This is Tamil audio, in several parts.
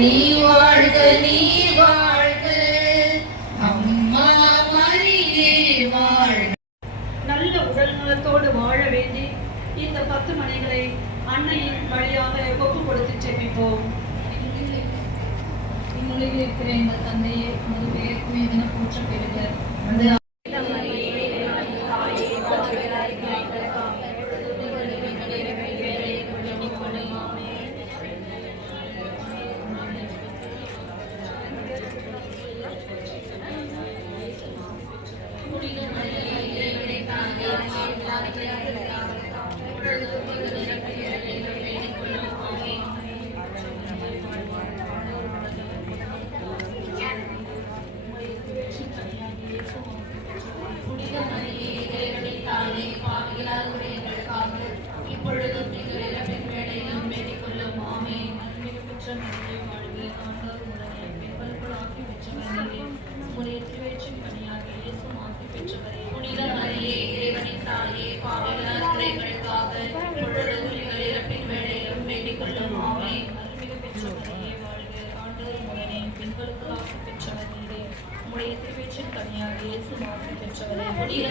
நீ வாழ்க நீ வாழ்க. அம்மா வாழ்க. நல்ல உடல் நலத்தோடு வாழ வேண்டி இந்த பத்து மணிகளை அன்னையின் வழியாக ஒப்பு கொடுத்து செபிப்போம் உலகில் இருக்கிற எங்கள் தந்தையை உமது பெயர் தூயதென போற்ற பெறுக.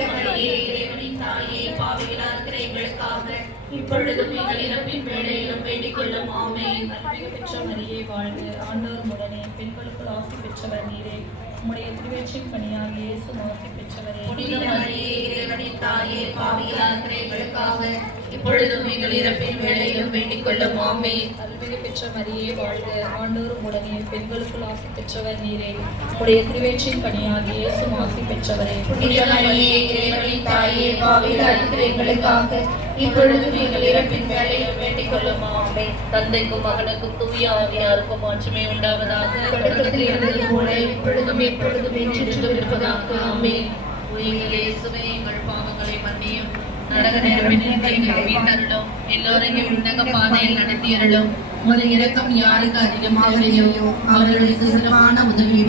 மரியே இறைவனின் தாயே பாவிகளான எங்களுக்காக இப்பொழுதும் எங்கள் இறப்பின் வேளையிலும் வேண்டிக் கொள்ளும் பெற்ற மரியே ஆண்டவர் உடனே. ஆசி பெற்றவர் நீரே. உம்முடைய திருவேற்றின் கனியாக இயேசு ஆசி பெற்றவரே. இறைவனின் தாயே எங்களுக்காக இப்பொழுதும் எங்கள் இறப்பின் வேளையிலும் வேண்டிக் கொள்ளும். ஆமென். அருள்மிகு பெற்ற மரியே வாழ்க ஆண்டவர் உடனே பெண்களுக்குள் ஆசி பெற்றவர் நீரே. உடைய திருவேற்றின் கனியாக இயேசு ஆசி பெற்றவரே. புனித மரியே இறைவனின் தாயே பாவிகளான எங்களுக்காக இப்பொழுதும் எங்கள் இறப்பின் வேளையிலும் வேண்டிக் கொள்ளும். ஆமென். தந்தைக்கும் மகனுக்கும் தூய ஆவியாருக்கும் மாற்றுமே உண்டாவதாக. தொடக்கத்தில் இருந்தது போல இப்பொழுதும் எப்பொழுதும் என்றென்றும் இருப்பதாக. ஆமென். உயிரில் இயேசுவே எங்கள் பாவங்களை மன்னியும். நரக நெருப்பினில் எங்கள் வீட்டருளும் எல்லோரையும் விண்ணக பாதையில் நடத்தியருளும் உமது இரக்கம் யாருக்கு அதிகமாகலையோ அவர்களுக்கு சிறப்பான உதவி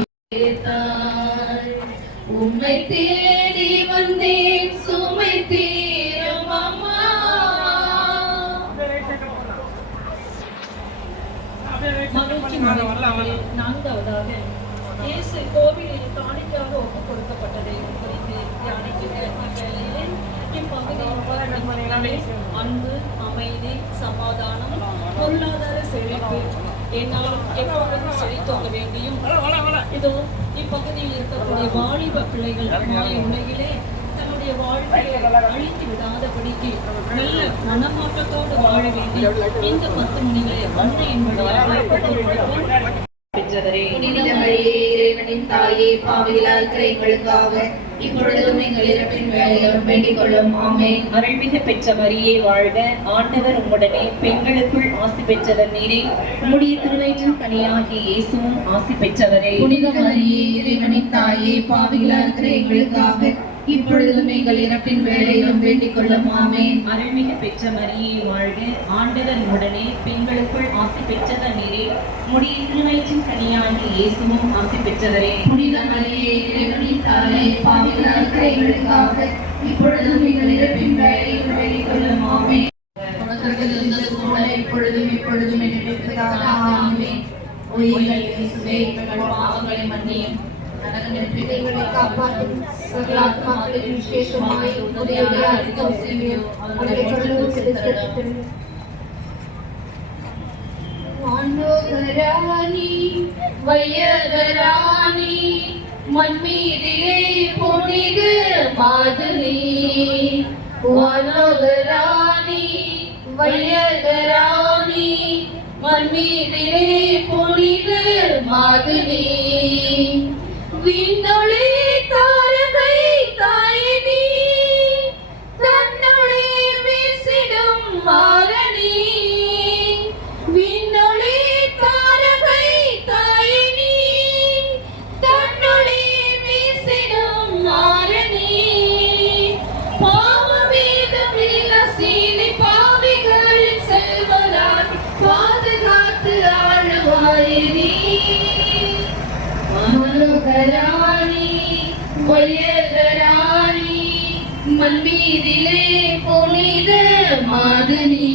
உண்மை தேடி வந்தேன் சுமை தீரும் அம்மா நான்காவதாக இயேசு கோவிலில் காணிக்காக ஒப்புக் கொடுக்கப்பட்டதை குறித்து தியானிக்கிற வேலையில் இப்பகுதியில் அன்பு அமைதி சமாதானம் பொருளாதார செழிப்பு என்னால் எப்பொழுதும் செழித்தோங்க வேண்டியும் இதோ இப்பகுதியில் இருக்கக்கூடிய வாலிப பிள்ளைகள் மாய உலகிலே தன்னுடைய வாழ்க்கையை அழித்து விடாதபடிக்கு நல்ல மனமாற்றத்தோடு வாழ வேண்டி இந்த பத்து மணிகளை அன்னை என்பதை பெற்றவரே இறைவனின் தாயே பாவிகளால் கிரைகளுக்காக இப்பொழுதும் எங்கள் இறப்பின் வேளையிலும் வேண்டிக் கொள்ளும். ஆமென். அருள்மிகு பெற்ற மரியே வாழ்க. ஆண்டவர் உம்முடனே பெண்களுக்குள் ஆசி பெற்றவர் நீரே. உம்முடைய திருவயிற்றின் கனியாகிய இயேசுவும் ஆசி பெற்றவரே. புனித மரியே இறைவனின் தாயே பாவிகளால் எங்களுக்காக இப்பொழுதும் எங்கள் இறப்பின் வேளையிலும் வேண்டிக் கொள்ளும். ஆமென். அருள்மிகு பெற்ற மரியே வாழ்க. ஆண்டவர் உடனே பெண்களுக்குள் ஆசி பெற்றவர் நீரே உம்முடைய திருவயிற்றின் கனியாகிய இயேசுவும் ஆசி பெற்றவரே. புனித மரியே தாயே பாவிகளால் எங்களுக்காக இப்பொழுதும் எங்கள் இறப்பின் வேளையிலும் வேண்டிக் கொள்ளும் ஆமென். தொடக்கத்தில் இருந்தது போல இப்பொழுதும் இப்பொழுதும் இயேசுவே எங்கள் பாவங்களை மன்னியும். விசேஷமாய் உதவியாக செய்யும். அவர்களை கடவுள் வையகராணி மண்மீதிலே புனித மாதிரி வானோகராணி வையகராணி மண்மீதிலே புனித மாதிரி விண்ணொளி வயகராணி மண்மீதிலே புனித மாதிரி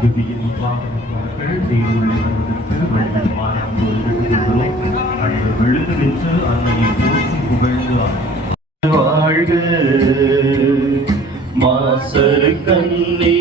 துதியின் வாக்களிப்பார்கள் தேவனுடைய வருவதற்கு வழிவிடுமான விழுகிறோம் அன்று விழுந்து நின்று அன்னையை போற்றி புகழ்ந்து வாழ்க மாசரு கண்ணி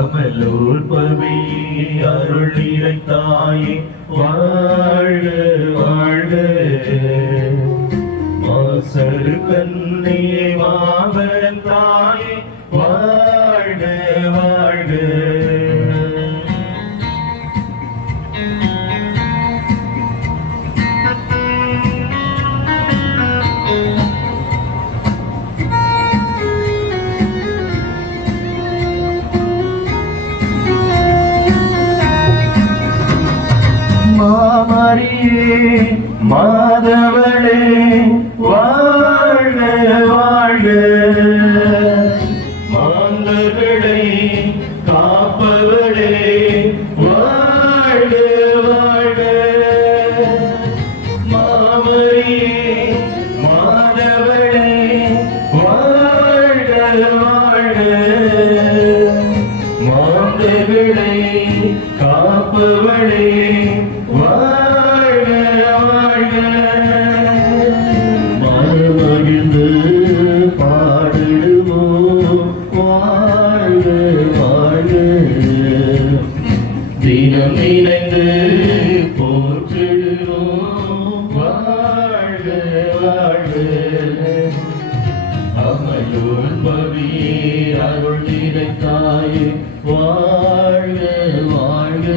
அமலோர் பவி அருள் தாயே வாழ வாழ மாசரு கண்ணியே மாபரன் தாயே மாந்தர்களை காப்பவளே வாழ்க வாழ்க. மாமரியே மாதவளே வாழ்க வாழ்க. மாந்தர்களை காப்பவளே வாழ்க. வாழ்க பவியே அருள் நிறைத்தாயே வாழ்க வாழ்க.